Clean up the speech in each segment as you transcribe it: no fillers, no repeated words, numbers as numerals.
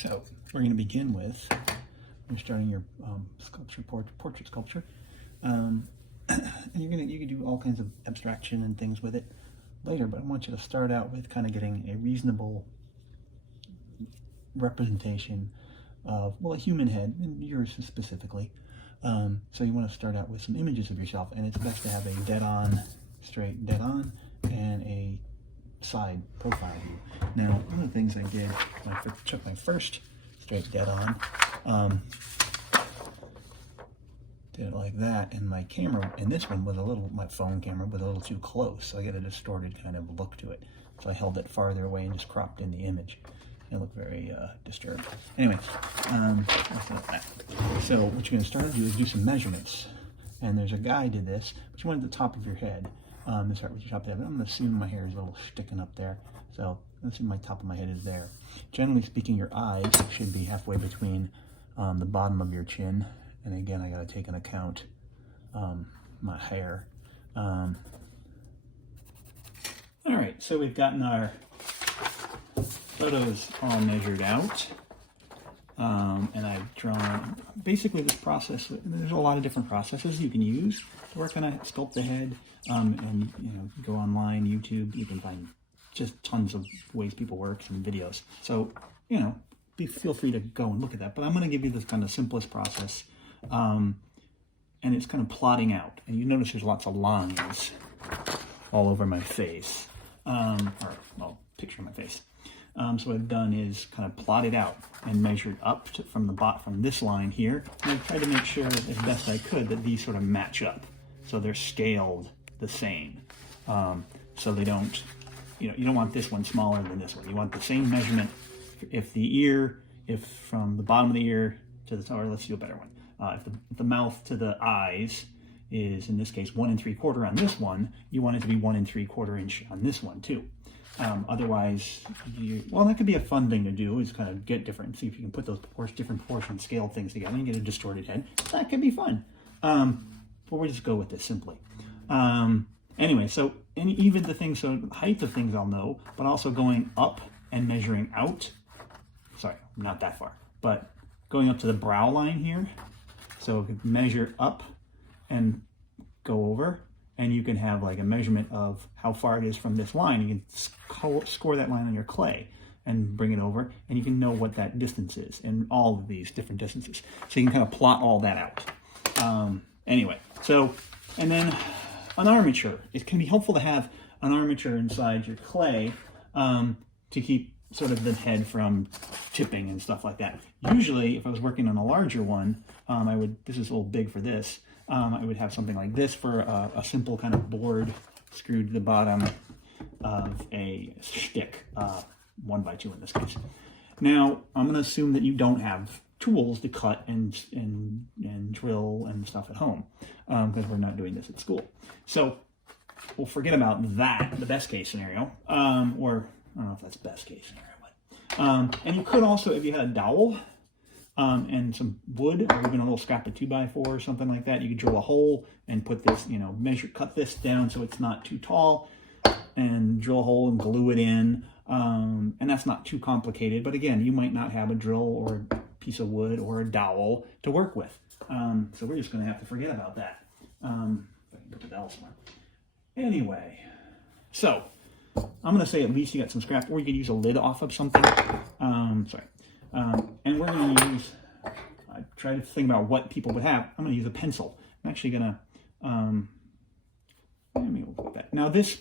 So we're going to begin with, you're starting your sculpture, portrait sculpture, and you can do all kinds of abstraction and things with it later, but I want you to start out with kind of getting a reasonable representation of, well, a human head, and yours specifically. So you want to start out with some images of yourself, and it's best to have a dead-on, straight dead-on, and a side profile view. Now, one of the things I did when I took my first straight dead-on, did it like that, and my camera, and this one was a little, my phone camera was a little too close, so I get a distorted kind of look to it. So I held it farther away and just cropped in the image. It looked very disturbed. Anyway, so what you're going to start to do is do some measurements. And there's a guide to this, but you want at the top of your head. This start with your top of your head. I'm going to assume my hair is a little sticking up there. So let's assume my top of my head is there. Generally speaking, your eyes should be halfway between the bottom of your chin. And again, I got to take into account my hair. All right, so we've gotten our photos all measured out, and I've drawn basically this process. There's a lot of different processes you can use to work on a sculpt the head, and go online, YouTube, you can find just tons of ways people work, some videos. So feel free to go and look at that. But I'm going to give you this kind of simplest process, and it's kind of plotting out. And you notice there's lots of lines all over my face, picture of my face. So what I've done is kind of plotted out and measured up from this line here. And I've tried to make sure as best I could that these sort of match up. So they're scaled the same. So they don't, you don't want this one smaller than this one. You want the same measurement. If from the bottom of the ear to the top, or let's do a better one. If the mouth to the eyes is, in this case, 1 3/4 on this one, you want it to be 1 3/4 inch on this one too. Otherwise, that could be a fun thing to do, is kind of get different, see if you can put those different portion scale things together and get a distorted head. That could be fun. But we'll just go with this simply. Anyway, so even the things, so the height of things I'll know, but also going up and measuring out. Sorry, not that far, but going up to the brow line here. So measure up and go over. And you can have like a measurement of how far it is from this line. You can score that line on your clay and bring it over, and you can know what that distance is and all of these different distances. So you can kind of plot all that out. Anyway, so, and then an armature. It can be helpful to have an armature inside your clay to keep sort of the head from tipping and stuff like that. Usually, if I was working on a larger one, this is a little big for this, I would have something like this for a simple kind of board screwed to the bottom of a stick, 1x2 in this case. Now, I'm going to assume that you don't have tools to cut and drill and stuff at home, because we're not doing this at school. So we'll forget about that, the best case scenario, or I don't know if that's best case scenario, but and you could also, if you had a dowel, and some wood, or even a little scrap of 2x4 or something like that, you could drill a hole and put this, cut this down so it's not too tall, and drill a hole and glue it in. And that's not too complicated, but again, you might not have a drill or a piece of wood or a dowel to work with. So we're just going to have to forget about that. If I can put the dowel somewhere. Anyway, so I'm going to say at least you got some scrap, or you could use a lid off of something. And we're going to use, I try to think about what people would have. I'm going to use a pencil. I'm actually going to, let me look at that. Now this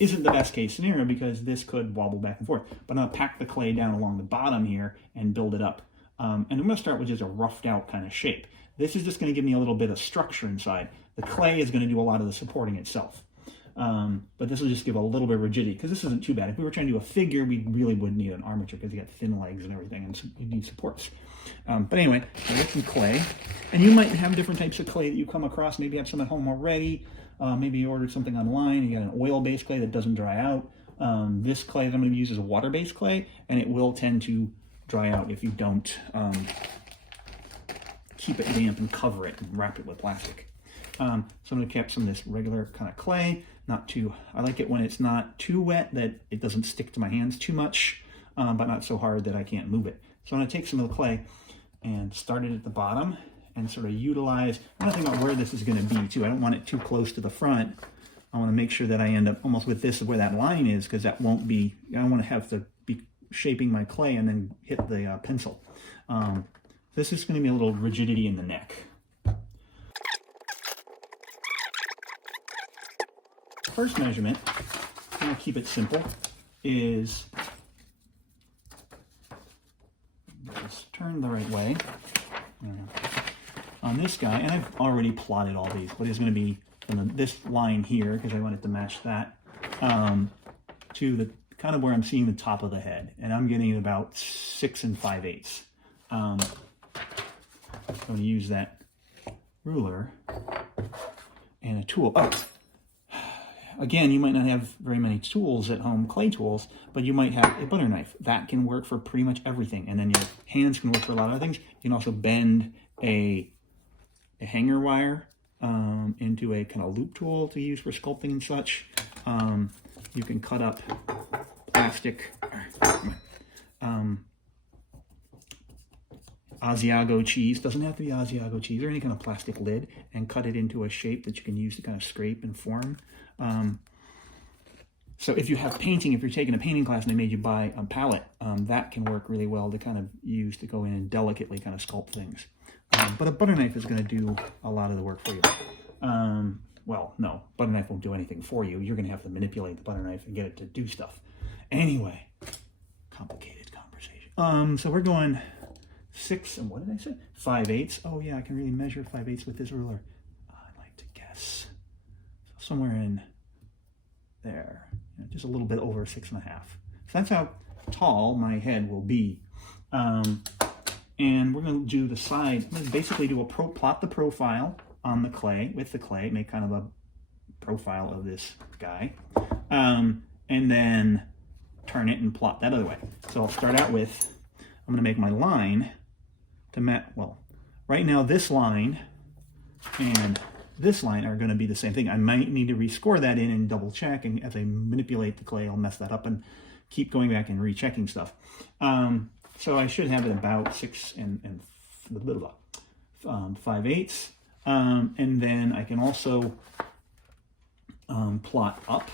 isn't the best case scenario because this could wobble back and forth, but I'm going to pack the clay down along the bottom here and build it up. And I'm going to start with just a roughed out kind of shape. This is just going to give me a little bit of structure inside. The clay is going to do a lot of the supporting itself. But this will just give a little bit of rigidity, because this isn't too bad. If we were trying to do a figure, we really would need an armature because you got thin legs and everything, and you need supports. But anyway, I got some clay, and you might have different types of clay that you come across. Maybe you have some at home already. Maybe you ordered something online. You got an oil-based clay that doesn't dry out. This clay that I'm going to use is a water-based clay, and it will tend to dry out if you don't keep it damp and cover it and wrap it with plastic. So I'm going to keep some of this regular kind of clay. I like it when it's not too wet, that it doesn't stick to my hands too much, but not so hard that I can't move it. So I'm going to take some of the clay and start it at the bottom and sort of utilize, I want to think about where this is going to be too. I don't want it too close to the front. I want to make sure that I end up almost with this where that line is, because that won't be, I don't want to have to be shaping my clay and then hit the pencil. This is going to be a little rigidity in the neck. First measurement, I'm going to keep it simple, is just turn the right way on this guy, and I've already plotted all these, but it's going to be from this line here, because I want it to match that, to the kind of where I'm seeing the top of the head, and I'm getting about 6 5/8. I'm going to use that ruler and a tool. Oh, again, you might not have very many tools at home, clay tools, but you might have a butter knife. That can work for pretty much everything. And then your hands can work for a lot of other things. You can also bend a hanger wire into a kind of loop tool to use for sculpting and such. You can cut up plastic, Asiago cheese, doesn't have to be Asiago cheese, or any kind of plastic lid, and cut it into a shape that you can use to kind of scrape and form. So if you have painting, if you're taking a painting class and they made you buy a palette, that can work really well to kind of use to go in and delicately kind of sculpt things. But a butter knife is going to do a lot of the work for you. Well, no, butter knife won't do anything for you. You're going to have to manipulate the butter knife and get it to do stuff. Anyway, complicated conversation. So we're going 6 and what did I say? 5/8. Oh yeah, I can really measure 5/8 with this ruler. I'd like to guess somewhere in there, just a little bit over 6 1/2. So that's how tall my head will be. And we're going to do the side. I'm going to basically do plot the profile on the clay, with the clay, make kind of a profile of this guy, and then turn it and plot that other way. So I'll start out with, I'm going to make my line to match, well, right now this line and this line are going to be the same thing. I might need to rescore that in and double check, and as I manipulate the clay, I'll mess that up and keep going back and rechecking stuff. So I should have it about 6 and 5/8. And then I can also plot up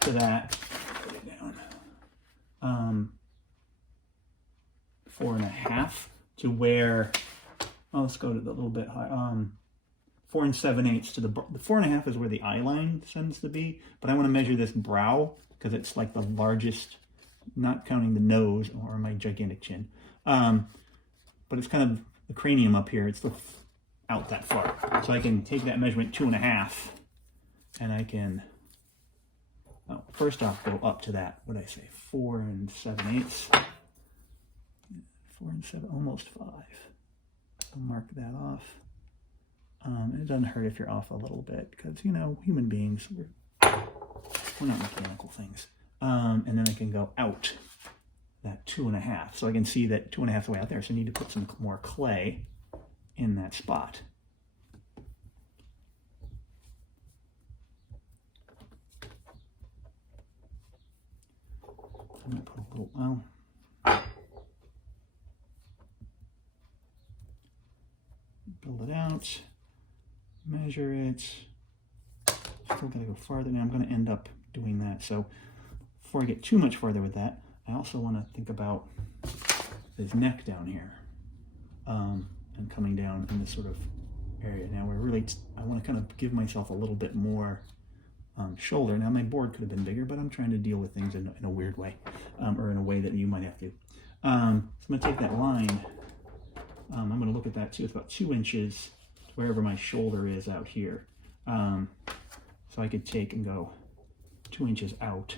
to that, put it down, 4 1/2 to where, oh, let's go to the little bit high, 4 7/8 to the 4 1/2 is where the eye line tends to be, but I want to measure this brow because it's like the largest, not counting the nose or my gigantic chin, but it's kind of the cranium up here. It's out that far, so I can take that measurement 2 1/2, and I can, oh, first off go up to that. What did I say? 4 7/8. 4 7, almost 5. I'll mark that off. It doesn't hurt if you're off a little bit, because, you know, human beings, we're not mechanical things. And then I can go out that 2 1/2. So I can see that 2 1/2 is way out there. So I need to put some more clay in that spot. I'm going to put a little, well, build it out, measure it. Still got to go farther. Now I'm going to end up doing that. So before I get too much farther with that, I also want to think about his neck down here, and coming down in this sort of area. Now we're really, I want to kind of give myself a little bit more shoulder. Now my board could have been bigger, but I'm trying to deal with things in a weird way, or in a way that you might have to. So I'm going to take that line. I'm going to look at that too. It's about 2 inches to wherever my shoulder is out here. So I could take and go 2 inches out.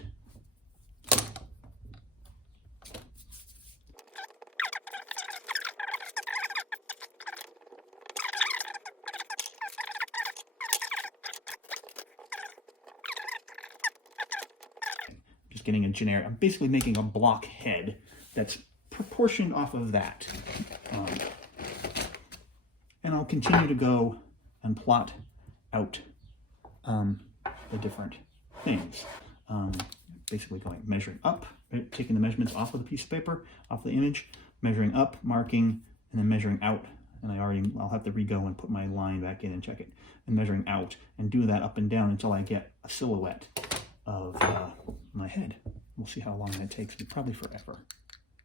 Just getting a generic, I'm basically making a block head that's proportioned off of that. And I'll continue to go and plot out the different things. basically going measuring up, taking the measurements off of the piece of paper, off the image, measuring up, marking, and then measuring out. And I'll have to re-go and put my line back in and check it, and measuring out, and do that up and down until I get a silhouette of my head. We'll see how long that takes me, probably forever.